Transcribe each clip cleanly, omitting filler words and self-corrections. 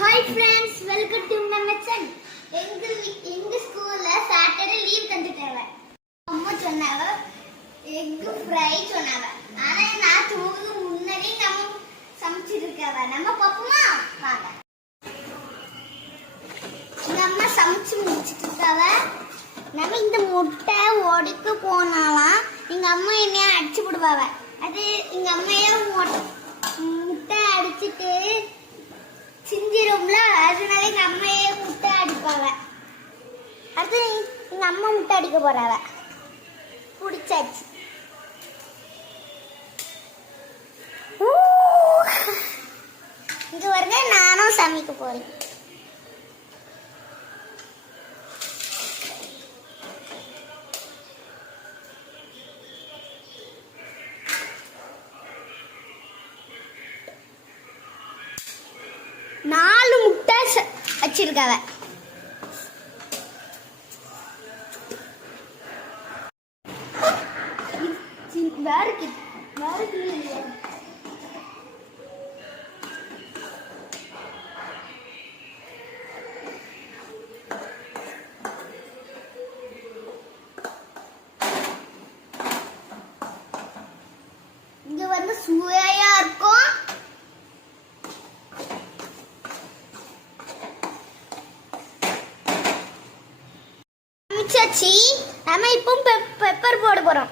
Hi friends, welcome to my channel. எங்க ஸ்கூல்ல Saturday leave தந்துட்டாங்க. அம்மா சொன்னாங்க எக் ஃப்ரை சொன்னாங்க. ஆனா நான் தூங்குறது முன்னாடி நம்ம சமைச்சிருக்கவ. நம்ம பாப்போமா? வாங்க. நம்ம சமைச்சு முடிச்சிட்டாவ. நம்ம இந்த முட்டை ஓடிக்க போனாலாம் எங்க அம்மா என்னைய அடிச்சு விடுவாவ. அது எங்க அம்மையே முட்டை அடிச்சிட்டு சிஞ்சிரும்ல, அதனால எங்க அம்மையே முட்டை அடிப்பாவ. அடுத்து எங்க அம்மா முட்டை அடிக்க போறாவ. பிடிச்சாச்சு. இங்க வருங்க, நானும் சமைக்க போறேன். நாலு முட்டை வச்சிருக்காவ. இங்க வந்து சுவையா இருக்கும். நம்ம இப்போ பெப்பர் போட போறோம்.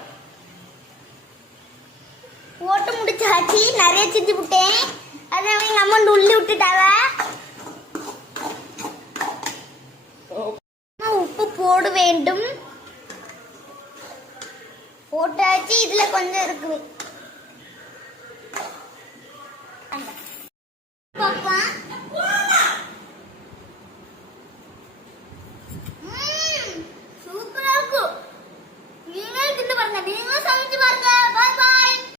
போட்டு முடிச்சாச்சு. நிறைய சித்தி விட்டேன். அதை எங்க அம்மா நுள்ளி விட்டுட்டாவ. உப்பு போட வேண்டும். போட்டாச்சு. இதுல கொஞ்சம் இருக்குது. பாப்பா சூப்பரா இருக்கும். நீங்க தின்னு பாருங்க. நீங்க